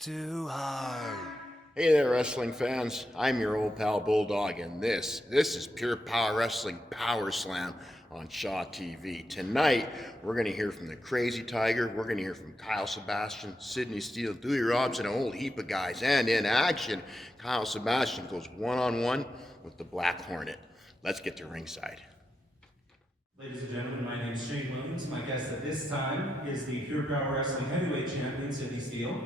too hard. Hey there, wrestling fans. I'm your old pal Bulldog, and this is Pure Power Wrestling Power Slam on Shaw TV. Tonight, we're going to hear from the Crazy Tiger. We're going to hear from Kyle Sebastian, Steele, Dewey, Robson, a whole heap of guys. And in action, Kyle Sebastian goes one-on-one with the Black Hornet. Let's get to ringside. Ladies and gentlemen, my name is Shane Williams. My guest at this time is the Pure Power Wrestling Heavyweight Champion, Steele.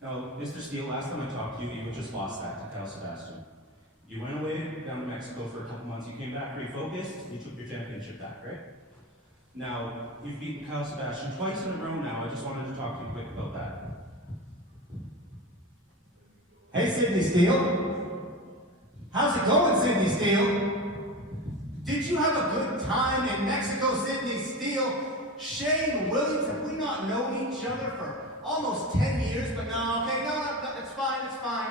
Now, Mr. Steele, last time I talked to you, you had just lost that to Kyle Sebastian. You went away down to Mexico for a couple months. You came back refocused. You took your championship back, right? Now, you've beaten Kyle Sebastian twice in a row now. I just wanted to talk to you quick about that. Hey, Steele. How's it going, Steele? Did you have a good time in Mexico, Steele? Shane Williams, have we not known each other for almost 10 years? But no, okay, no, it's fine.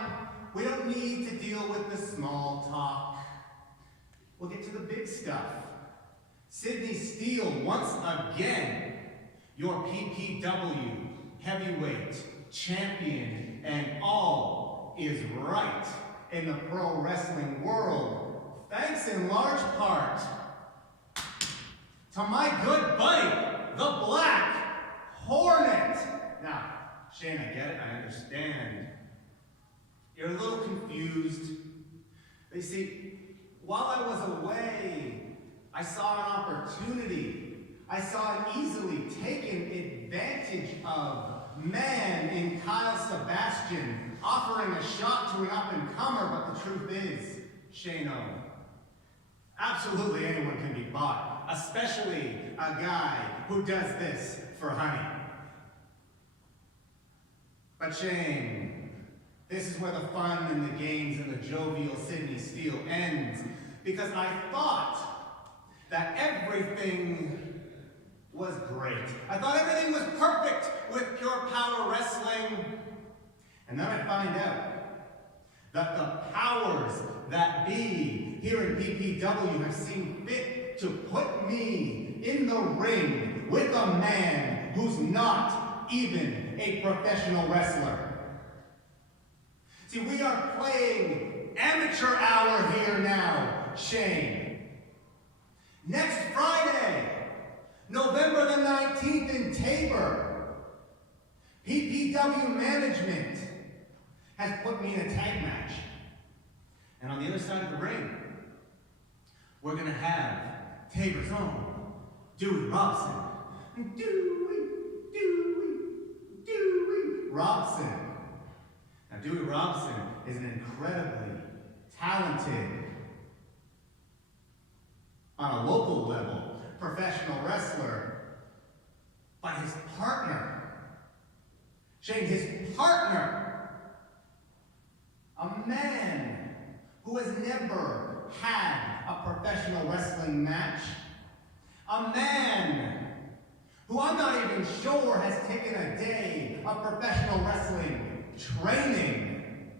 We don't need to deal with the small talk. We'll get to the big stuff. Steele, once again, your PPW heavyweight champion, and all is right in the pro wrestling world. Thanks in large part to my good buddy, the Black Hornet. Now, Shane, I get it, I understand. You're a little confused. You see, while I was away, I saw an opportunity. I saw an easily taken advantage of man in Kyle Sebastian offering a shot to an up-and-comer, but the truth is, Shane-o, absolutely anyone can be bought, especially a guy who does this for honey. But Shane, this is where the fun and the games and the jovial Steele ends, because I thought that everything was great. I thought everything was perfect with Pure Power Wrestling. And then I find out that the powers that be here in PPW have seen fit to put me in the ring with a man who's not even a professional wrestler. See, we are playing amateur hour here now, Shane. Next Friday, November the 19th in Tabor, PPW management has put me in a tag match. And on the other side of the ring, we're gonna have Tabor's own Dewey Robson. Dewey Robson. Now, Dewey Robson is an incredibly talented, on a local level, professional wrestler. But his partner, Shane, his partner, a man who has never had a professional wrestling match, a man who I'm not even sure has taken a day of professional wrestling training.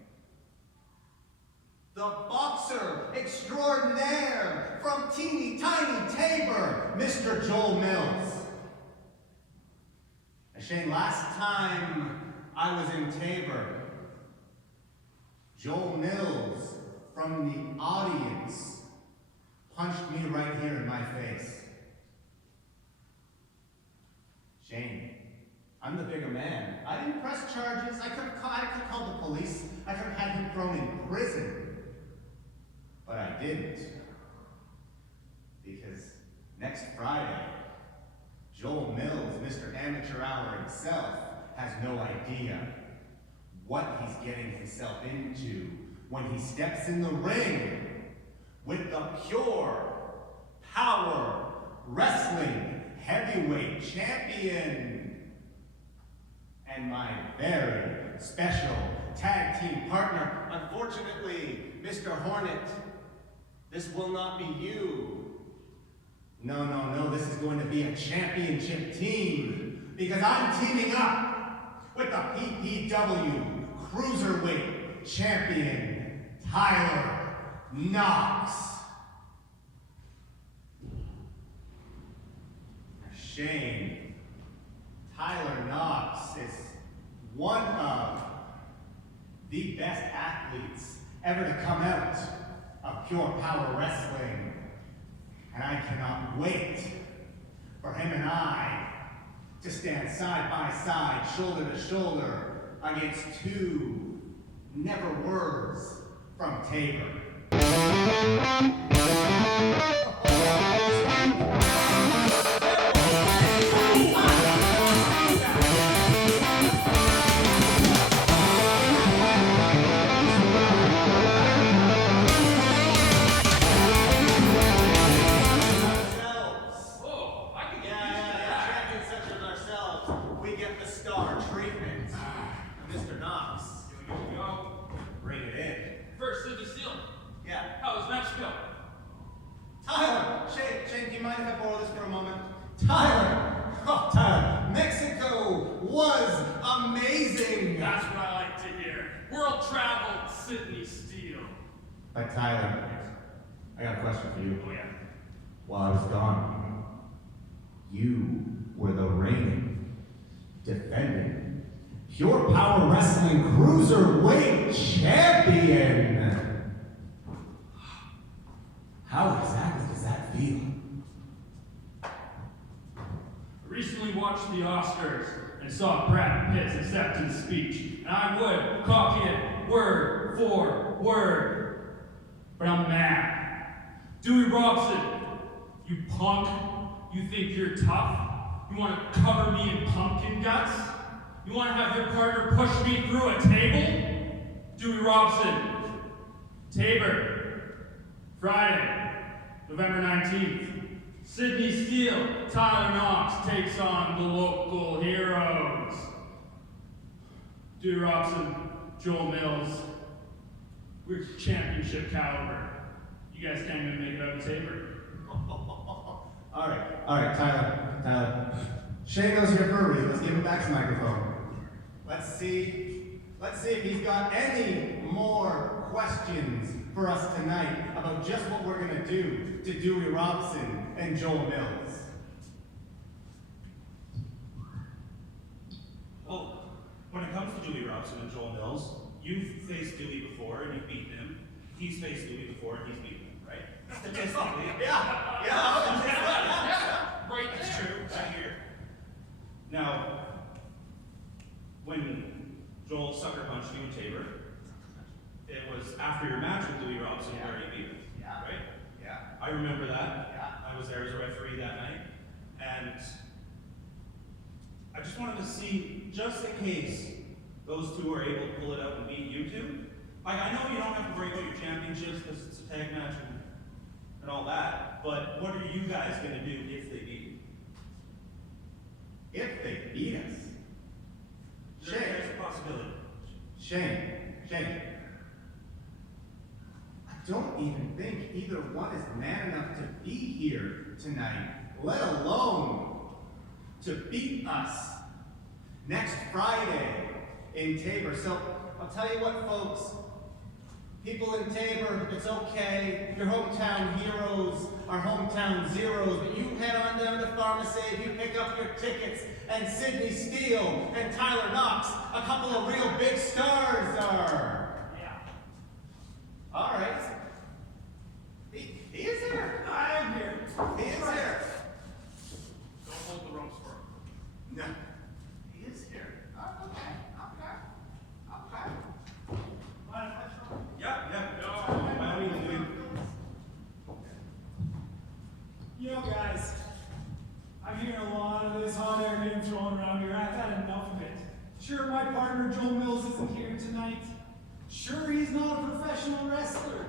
The boxer extraordinaire from teeny tiny Tabor, Mr. Joel Mills. And Shane, last time I was in Tabor, Joel Mills from the audience punched me right here in my face. Shane, I'm the bigger man. I didn't press charges. I could have called the police. I could have had him thrown in prison. But I didn't. Because next Friday, Joel Mills, Mr. Amateur Hour himself, has no idea what he's getting himself into when he steps in the ring with the Pure Power Wrestling Heavyweight Champion and my very special tag team partner. Unfortunately, Mr. Hornet, this will not be you. No, this is going to be a championship team, because I'm teaming up with the PPW Cruiserweight Champion, Tyler Knox. Shane, Tyler Knox is one of the best athletes ever to come out of Pure Power Wrestling. And I cannot wait for him and I to stand side by side, shoulder to shoulder, against two never words from Tabor. Mr. Knox. Here we go. Bring it in. First, Steele. Yeah. How was match go? Tyler! Shane, do you mind if I borrow this for a moment? Tyler! Oh, Tyler, Mexico was amazing! That's what I like to hear. World traveled Sydney Steele. But Tyler, I got a question for you. Oh yeah. While I was gone, you were the reigning, defending, Pure Power Wrestling Cruiserweight Champion! How exactly does that feel? I recently watched the Oscars and saw Brad Pitt's acceptance speech, and I would copy it word for word. But I'm mad. Dewey Robson, you punk. You think you're tough? You want to cover me in pumpkin guts? You want to have your partner push me through a table? Dewey Robson, Tabor, Friday, November 19th. Sydney Steele, Tyler Knox takes on the local heroes. Dewey Robson, Joel Mills. We're championship caliber. You guys can't even make it out of Tabor. All right, Tyler. Shane knows you're for a reason. Let's give him back the microphone. Let's see if he's got any more questions for us tonight about just what we're gonna do to Dewey Robson and Joel Mills. Well, when it comes to Dewey Robson and Joel Mills, you've faced Dewey before and you've beaten him. He's faced Dewey before and he's beaten him, right? Statistically. Yeah, right, that's true. Right here. Now, when Joel sucker punched you in Tabor, it was after your match with Dewey Robson where you beat him, right? Yeah. I remember that. Yeah. I was there as a referee that night, and I just wanted to see, just in case those two are able to pull it out and beat you two. Like, I know you don't have to worry about your championships because it's a tag match and all that, but what are you guys gonna do if they beat you? If they beat us. There's a possibility. Shane. I don't even think either one is man enough to be here tonight, let alone to beat us next Friday in Tabor. So I'll tell you what, folks. People in Tabor, it's okay. Your hometown heroes are hometown zeros, but you head on down to Pharmacy, you pick up your tickets, and Sydney Steele and Tyler Knox, a couple of real big stars are. Yeah. All right. He is here. I am here. He is here. Don't hold the ropes for him. No. He is here. Okay. Mind if I throw? Yeah. No. By all means, Dewey. You know, guys, I'm hearing a lot of this hot air being thrown around here. I've had enough of it. Sure, my partner Joel Mills isn't here tonight. Sure, he's not a professional wrestler.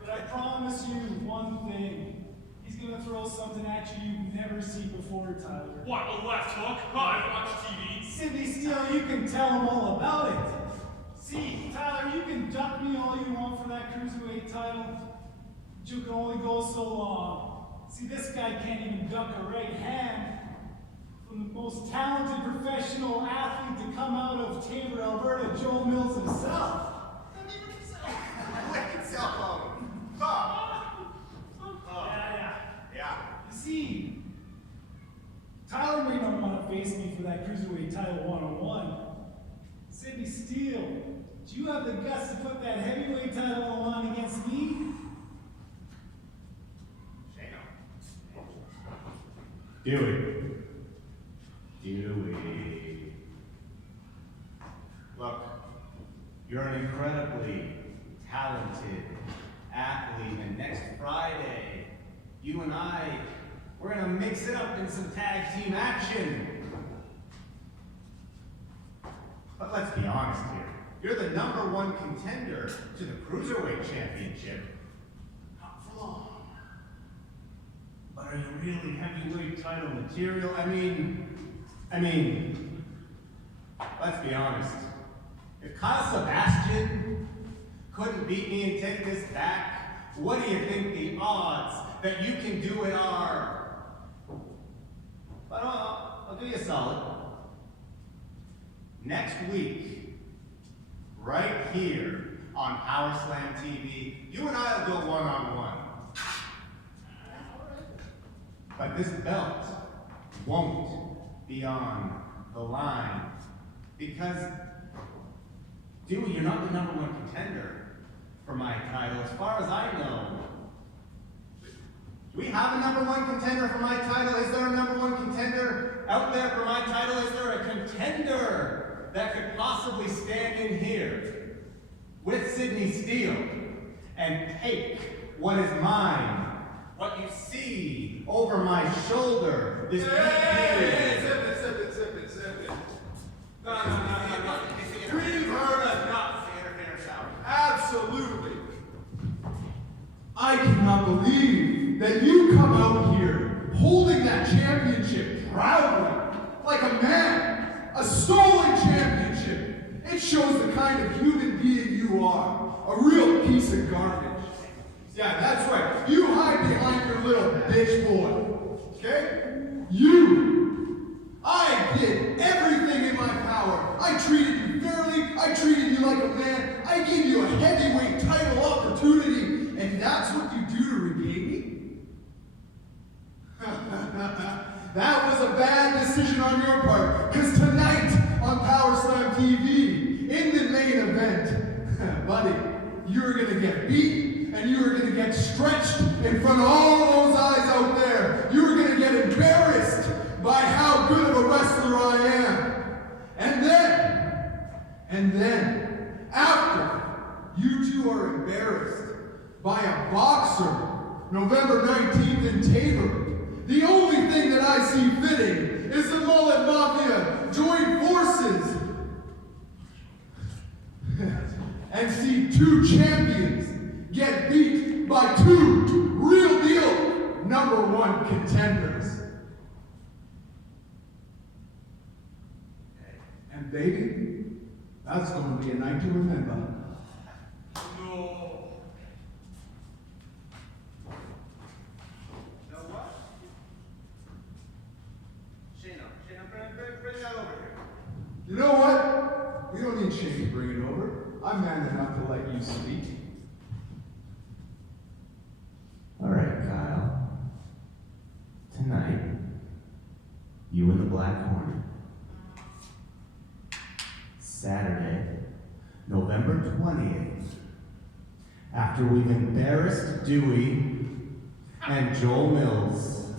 But I promise you one thing. He's gonna throw something at you you've never seen before, Tyler. What, a left hook? Oh, I watch TV. Sydney Steele, you can tell him all about it. See, Tyler, you can duck me all you want for that cruiserweight title, but you can only go so long. See, this guy can't even duck a right hand from the most talented professional athlete to come out of Tabor, Alberta, Joel Mills himself. Wicked cell phone. Yeah. You see, Tyler may not want to face me for that cruiserweight title one-on-one. Sydney Steele, Do you have the guts to put that heavyweight title on the line against me? Dewey. Dewey. Look, you're an incredibly talented athlete, and next Friday, you and I, we're gonna mix it up in some tag team action. But let's be honest here. You're the #1 contender to the Cruiserweight Championship. Not for long. But are you really heavyweight title material? I mean, let's be honest. If Kyle Sebastian couldn't beat me and take this back, what do you think the odds that you can do it are? But I'll do you a solid. Next week, right here on PowerSlamTV, you and I will go one-on-one. But this belt won't be on the line because, Dewey, you're not the #1 contender for my title. As far as I know, do we have a #1 contender for my title? Is there a #1 contender out there for my title? Is there a contender that could possibly stand in here with Sidney Steele and take what is mine? What you see over my shoulder, this Zip it. No. We've heard enough. Absolutely. I cannot believe that you come out here holding that championship proudly, like a man, a stolen championship. It shows the kind of human being you are, a real piece of garbage. Yeah, that's right. You hide behind your little bitch boy, okay? I did everything in my power. I treated you fairly. I treated you like a man. I gave you a heavyweight title opportunity, and that's what you do to repay me? That was a bad decision on your part, because tonight on PowerSlamTV, in the main event, buddy, you're gonna get beat. And you were going to get stretched in front of all those eyes out there. You were going to get embarrassed by how good of a wrestler I am. And then, after you two are embarrassed by a boxer, November 19th in Tabor, the only thing that I see fitting is the Mullet Mafia join forces and see two champions get beat by two real deal #1 contenders. And baby, that's going to be a night to remember. No. You know what? Shayna, bring that over here. You know what? We don't need Shane to bring it over. I'm man enough to let you speak. All right, Kyle. Tonight, you and the Black Hornet. Saturday, November 20th. After we've embarrassed Dewey and Joel Mills,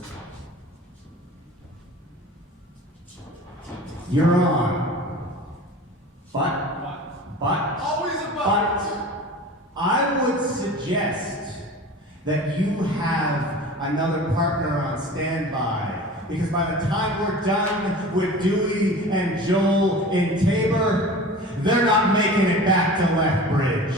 you're on. But, Always a but, I would suggest that you have another partner on standby, because by the time we're done with Dewey and Joel in Tabor, they're not making it back to Lethbridge.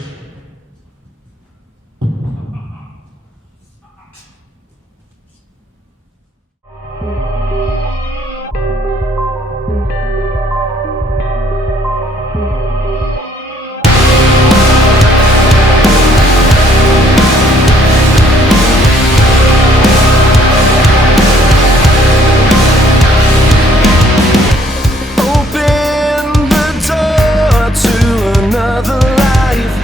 Open the door to another life.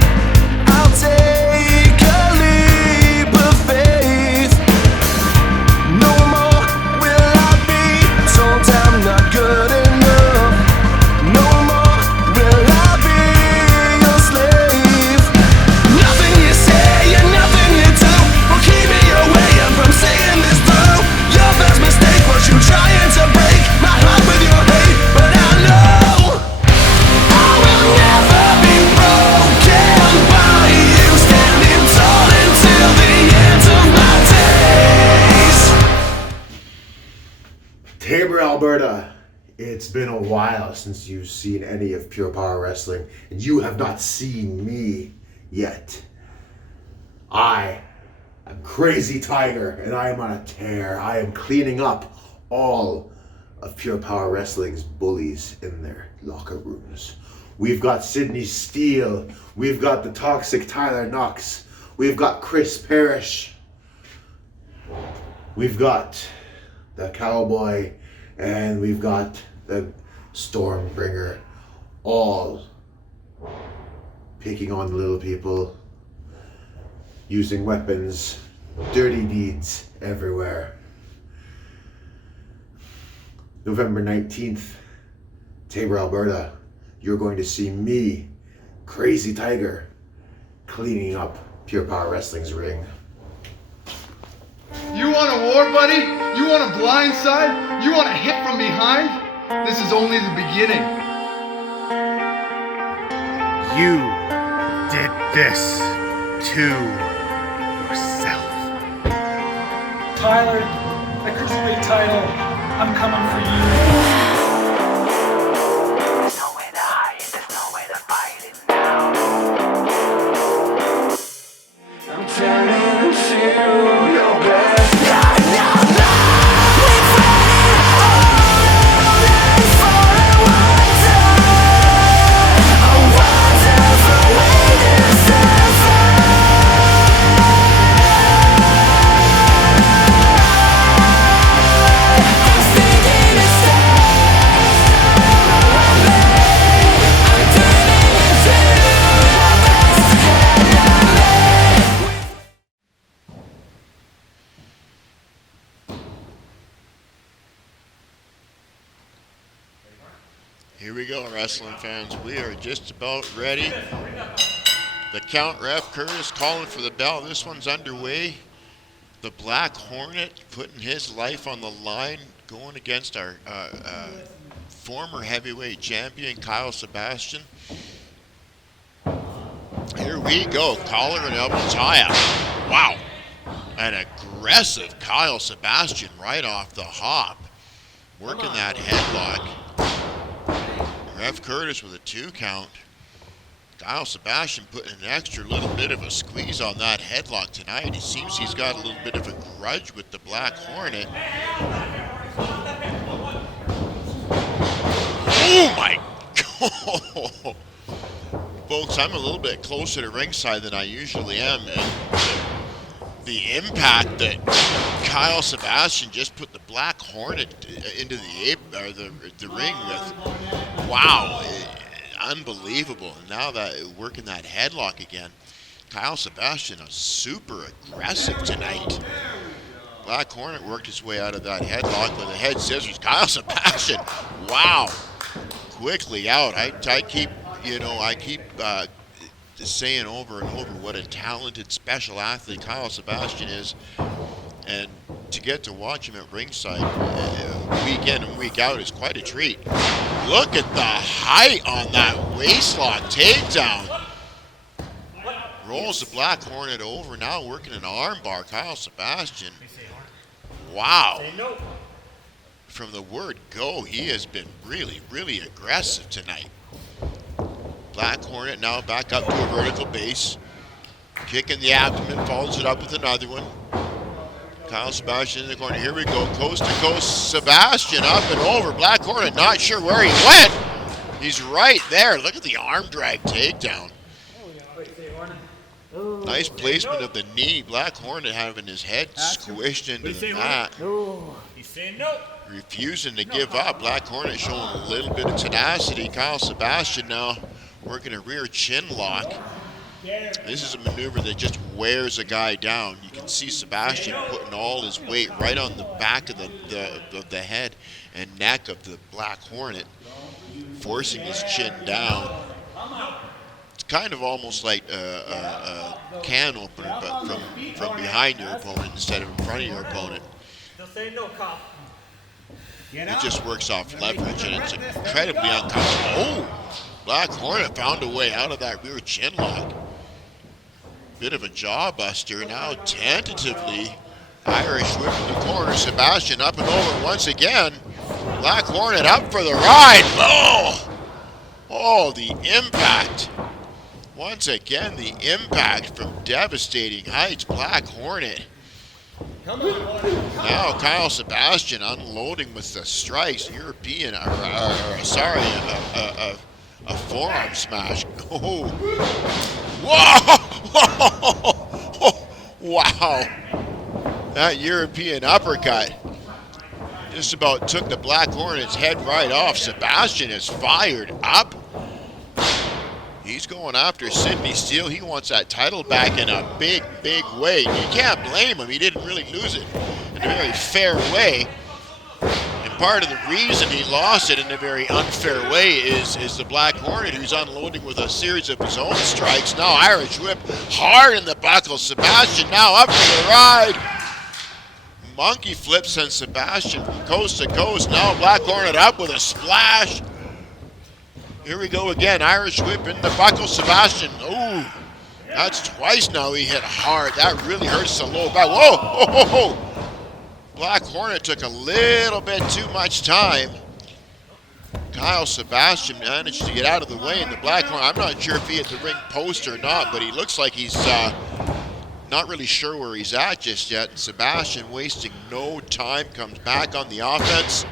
Alberta, it's been a while since you've seen any of Pure Power Wrestling, and you have not seen me yet. I am Crazy Tiger, and I am on a tear. I am cleaning up all of Pure Power Wrestling's bullies in their locker rooms. We've got Sydney Steele. We've got the toxic Tyler Knox. We've got Chris Parrish. We've got the Cowboy, and we've got the Stormbringer, all picking on the little people, using weapons, dirty deeds everywhere. November 19th, Tabor, Alberta, you're going to see me, Crazy Tiger, cleaning up Pure Power Wrestling's ring. You want a war, buddy? You want a blindside? You want a hit from behind? This is only the beginning. You did this to yourself. Tyler, the cruiserweight title, I'm coming for you. There's nowhere to hide, there's nowhere to fight it now. I'm turning to your best. Here we go, wrestling fans. We are just about ready. The count ref, Curtis, calling for the bell. This one's underway. The Black Hornet putting his life on the line, going against our former heavyweight champion, Kyle Sebastian. Here we go, collar and elbow tie-up. Wow. An aggressive Kyle Sebastian right off the hop. Working that headlock. Ref Curtis with a 2 count. Kyle Sebastian putting an extra little bit of a squeeze on that headlock tonight. It seems he's got a little bit of a grudge with the Black Hornet. Oh my God! Folks, I'm a little bit closer to ringside than I usually am, and the impact that Kyle Sebastian just put the Black Hornet into the ring with, wow, unbelievable. And now that working that headlock again, Kyle Sebastian is super aggressive tonight. Black Hornet worked his way out of that headlock with a head scissors. Kyle Sebastian, wow, quickly out. I keep saying over and over what a talented special athlete Kyle Sebastian is, and to get to watch him at ringside week in and week out is quite a treat. Look at the height on that waistlock takedown. Rolls the Black Hornet over, now working an armbar. Kyle Sebastian, wow. From the word go, he has been really, really aggressive tonight. Black Hornet now back up to a vertical base. Kicking the abdomen, follows it up with another one. Kyle Sebastian in the corner. Here we go. Coast to coast. Sebastian up and over. Black Hornet not sure where he went. He's right there. Look at the arm drag takedown. Nice placement of the knee. Black Hornet having his head squished into the mat. He's saying no. Refusing to give up. Black Hornet showing a little bit of tenacity. Kyle Sebastian now working a rear chin lock. This is a maneuver that just wears a guy down. You can see Sebastian putting all his weight right on the back of the head and neck of the Black Hornet, forcing his chin down. It's kind of almost like a can opener, but from behind your opponent instead of in front of your opponent. It just works off leverage, and it's incredibly uncomfortable. Oh! Black Hornet found a way out of that rear chin lock. Bit of a jaw buster. Now tentatively Irish whip in the corner. Sebastian up and over once again. Black Hornet up for the ride. Oh, the impact. Once again, the impact from devastating heights. Black Hornet. Now Kyle Sebastian unloading with the strikes. European, a forearm smash. Oh. Whoa! Wow. That European uppercut just about took the Black Hornet's head right off. Sebastian is fired up. He's going after Sidney Steele. He wants that title back in a big, big way. You can't blame him. He didn't really lose it in a very fair way. And part of the reason he lost it in a very unfair way is the Black Hornet, who's unloading with a series of his own strikes. Now Irish whip hard in the buckle. Sebastian now up for the ride. Monkey flip sends Sebastian coast to coast. Now Black Hornet up with a splash. Here we go again. Irish whip in the buckle. Sebastian. Ooh, that's twice now he hit hard. That really hurts the low back. Whoa! Ho, ho, ho. Black Hornet took a little bit too much time. Kyle Sebastian managed to get out of the way, and the Black Hornet, I'm not sure if he hit the ring post or not, but he looks like he's not really sure where he's at just yet. Sebastian wasting no time, comes back on the offense.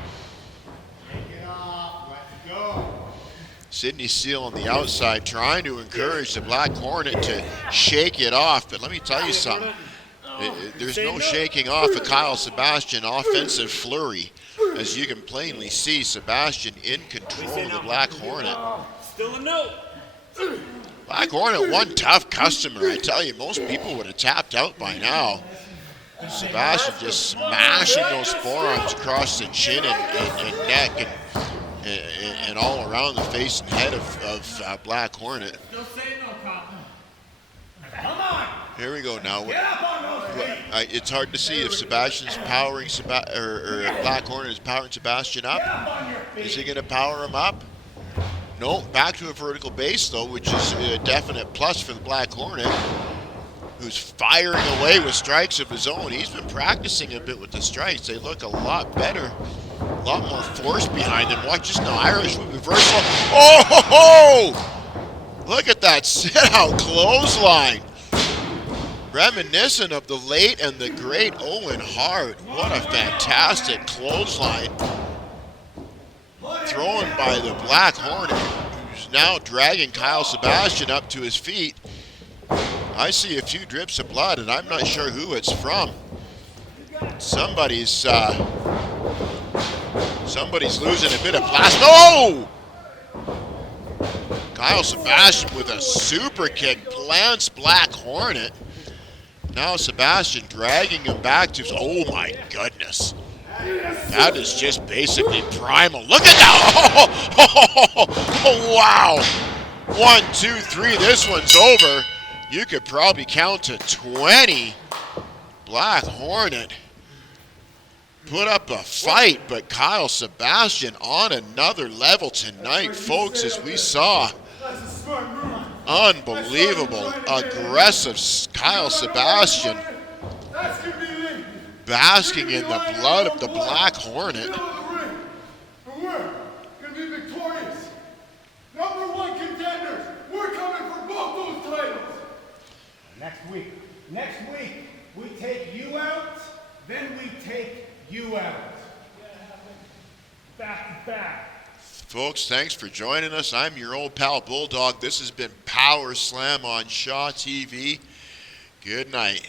Sidney Steele on the outside trying to encourage the Black Hornet to shake it off. But let me tell you something. There's no shaking off a Kyle Sebastian offensive flurry. As you can plainly see, Sebastian in control of the Black Hornet. Still a note. Black Hornet, one tough customer. I tell you, most people would have tapped out by now. Sebastian just smashing those forearms across the chin and neck and all around the face and head of Black Hornet. Here we go now. It's hard to see if Sebastian's powering or Black Hornet is powering Sebastian up. Is he going to power him up? No, back to a vertical base though, which is a definite plus for the Black Hornet, who's firing away with strikes of his own. He's been practicing a bit with the strikes. They look a lot better. A lot more force behind them. Watch this now. Irish with reversal. Oh, ho, ho! Look at that sit-out clothesline. Reminiscent of the late and the great Owen Hart. What a fantastic clothesline. Thrown by the Black Hornet, who's now dragging Kyle Sebastian up to his feet. I see a few drips of blood, and I'm not sure who it's from. Somebody's losing a bit of plasma. No! Kyle Sebastian with a super kick plants Black Hornet. Now Sebastian dragging him back to, oh my goodness. That is just basically primal. Look at that! Oh, wow! 1, 2, 3, this one's over. You could probably count to 20. Black Hornet put up a fight, but Kyle Sebastian on another level tonight, folks, as we saw. Unbelievable, aggressive Kyle Sebastian basking in the blood of the Black Hornet. We're gonna be victorious. #1 contenders. We're coming for both those titles. Next week, we take you out, then we take you out. Back to back. Folks, thanks for joining us. I'm your old pal Bulldog. This has been Power Slam on Shaw TV. Good night.